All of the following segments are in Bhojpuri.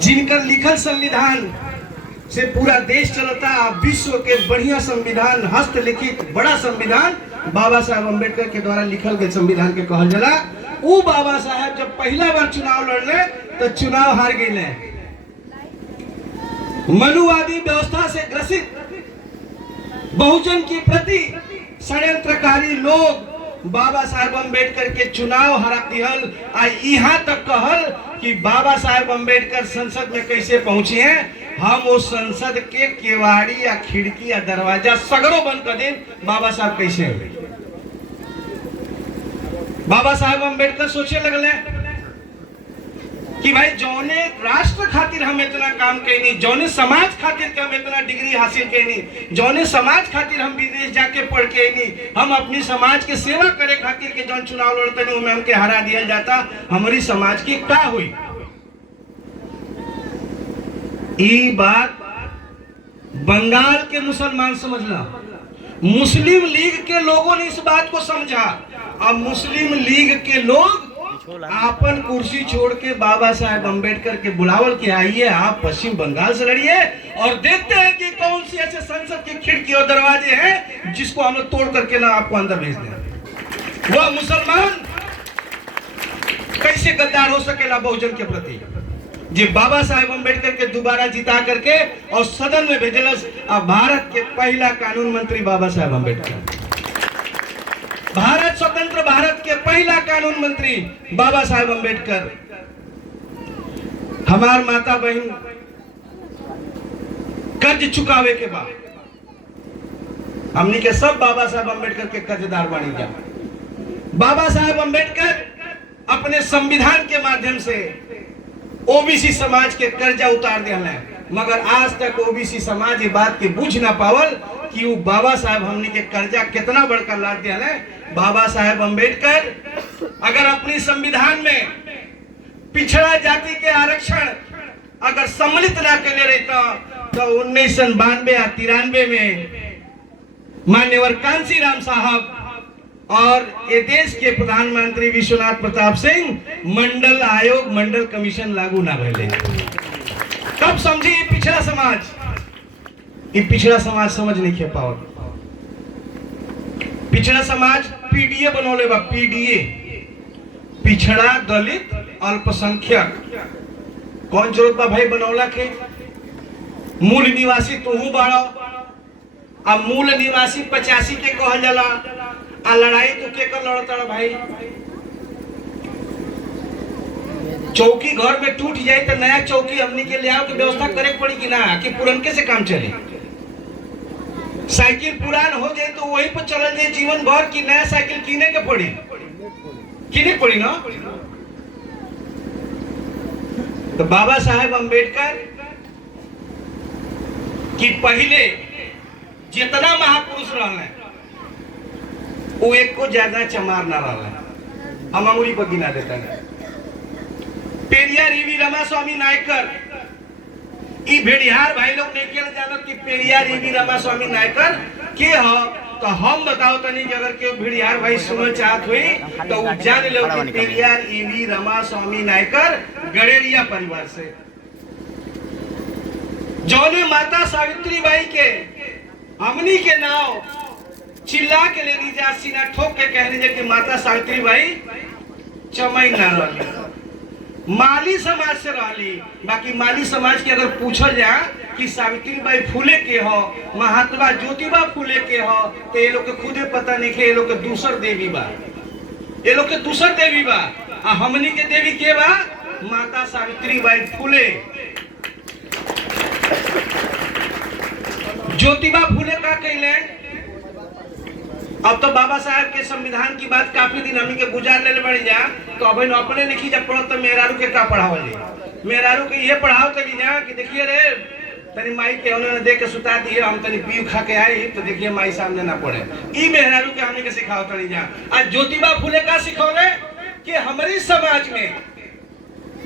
जिनकर लिखल संविधान से पूरा देश चलता, विश्व के बढ़िया संविधान, हस्तलिखित बड़ा संविधान बाबा साहब अम्बेडकर के द्वारा लिखल गए संविधान के कहल जाला। वो बाबा साहब जब पहला बार चुनाव लड़ले तो चुनाव हार गए। मनुवादी व्यवस्था से ग्रसित बहुजन के प्रति षड्यंत्रकारी लोग बाबा साहब अम्बेडकर के चुनाव हरा दिहल। आ यहाँ तक कहल कि बाबा साहब अम्बेडकर संसद में कैसे पहुंचे हैं, हम उस संसद के केवाड़ी या खिड़की या दरवाजा सगरों बंद कर दें। बाबा साहब कैसे हुए? बाबा साहब अम्बेडकर सोचे लगले कि भाई जौने राष्ट्र खातिर हम इतना काम कैनी, जौने समाज खातिर के हम इतना डिग्री हासिल कैनी, जौने समाज खातिर हम विदेश जाके पढ़ के आईनी, हम अपनी समाज के सेवा करे खातिर के जौन चुनाव लड़ते नहीं उनमें हमके हरा दिया जाता, हमारी समाज की क्या हुई? ये बात बंगाल के मुसलमान समझला, मुस्लिम लीग के लोगों ने इस बात को समझा। अब मुस्लिम लीग के लोग अपन कुर्सी छोड़ के बाबा साहब अम्बेडकर के बुलावल के आइए, आप पश्चिम बंगाल से लड़िए और देखते हैं कि कौन सी ऐसे संसद की खिड़की और दरवाजे हैं जिसको हम लोग तोड़ करके ना आपको अंदर भेज दें। वह मुसलमान कैसे गद्दार हो सकेला बहुजन के प्रति? जी बाबा साहब अम्बेडकर के दोबारा जिता करके और सदन में भेजलस। अब भारत के पहला कानून मंत्री बाबा साहब अम्बेडकर, भारत स्वतंत्र भारत के पहला कानून मंत्री बाबा साहब अम्बेडकर। हमार माता बहन कर्ज चुकावे के बाद हमनी के सब बाबा साहब अम्बेडकर के कर्जदार बनी जा। बाबा साहब अम्बेडकर अपने संविधान के माध्यम से ओबीसी समाज के कर्जा उतार दिया है, मगर आज तक ओबीसी समाज ये बात के बुझ ना पावल कि वो बाबा साहब हमने के कर्जा कितना बड़का लाद दिया है। बाबा साहब अम्बेडकर अगर अपनी संविधान में पिछड़ा जाति के आरक्षण अगर सम्मिलित ना करने रहता तो 1992 या 93 में मान्यवर कांशीराम साहब और ये देश के प्रधानमंत्री विश्वनाथ प्रताप सिंह मंडल आयोग, मंडल कमीशन लागू ना भले। तब समझी ये पिछड़ा समाज, ये पिछड़ा समाज समझ नहीं खे पाओ। पिछड़ा समाज पीडीए बनौले बा, पीडीए पिछड़ा दलित अल्पसंख्यक। कौन जरूरत बा भाई बनौला के? मूल निवासी तुहू बाड़ा, अब मूल निवासी 85 के कहल जाला। आ लड़ाई तो के कर लड़ता भाई? चौकी घर में टूट जाए तो नया चौकी हमनी के लिया के व्यवस्था करे पड़ी कि ना, कि पुरनके से काम चले? साइकिल पुरान हो जाए तो वही पर चल जाए जीवन भर, की नया साइकिल कीने के पड़ी? कीने पड़ी ना। तो बाबा साहब अम्बेडकर की पहले जितना महापुरुष रहने वो एक को ज्यादा चमार ना रहा। हम अंगुली पर गिना देता है। पेरियार ईवी रामास्वामी नायकर, ई भेड़िहार भाई लोग नहीं के जानत कि पेरियार ईवी रामास्वामी नायकर के हो, तो हम बताओ तनी कि अगर के भेड़िहार भाई सुनना चाहत हुई तो वो जान लो कि पेरियार ईवी रामास्वामी नायकर गड़ेरिया परिवार से, जौने माता सावित्री बाई के हमनी के नाव चिल्ला के ले दी जा, सीना ठोक के कह दी कि माता सावित्री बाई चमई ना रही, माली समाज से रही। बाकी माली समाज के अगर पूछल जा कि सावित्री बाई फूले के हो, महात्मा ज्योतिबा फूले के हो, तो ये लोग के खुदे पता नहीं के ये लोग के दूसर देवी बा, ये लोग के दूसर देवी बा। आ हमनी के देवी के बा माता सावित्री बाई फूले। ज्योतिबा फूले का कहले? अब तो बाबा साहब के संविधान की बात काफी दिन हमनी के गुजार ले बड़ी जा, तो अब अपने लिखी जब पढ़ो तो मेहरारू के का पढ़ावल जी? मेहरारू के ये पढ़ाओ तभी जा कि देखिए रे तनी माई के उन्होंने देख के सुता दिए, हम तनी पीऊ खा के आई तो देखिए माई सामने ना पड़े। ई मेहरारू के हमनी के सिखाओ तनी जा। आज ज्योतिबा फूले का सिखौले कि हमारी समाज में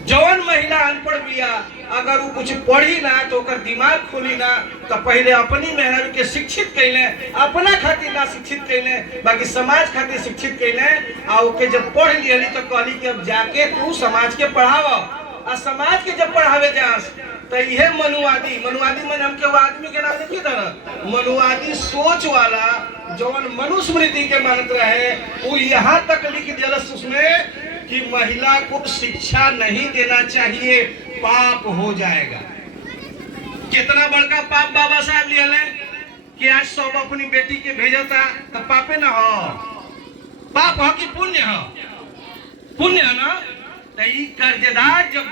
जवन महिला अनपढ़ बिया अगर वो कुछ पढ़ी ना तो ओकर दिमाग खोली ना, तो पहले अपनी मेहरारू के शिक्षित कैले, अपना खातिर ना शिक्षित कैले बाकी समाज खातिर शिक्षित कैले। आ ओके जब पढ़ लियली तो कहली कि अब जाके तू समाज के पढ़ाव। आ समाज के जब पढ़ावे जास तो यह मनुवादी मन हमके वो आदमी के नाम लिखी तरह मनुवादी सोच वाला जौन मनुस्मृति के मानत रहे वो यहाँ तक लिख दिलस उसमें कि महिला को शिक्षा नहीं देना चाहिए, पाप हो जाएगा। कितना बड़का पाप बाबा साहब लिया कि आज सब अपनी बेटी के भेजता तो पापे ना हो, पाप हो कि पुण्य हो? पुण्य है ना। तो कर्जदार जब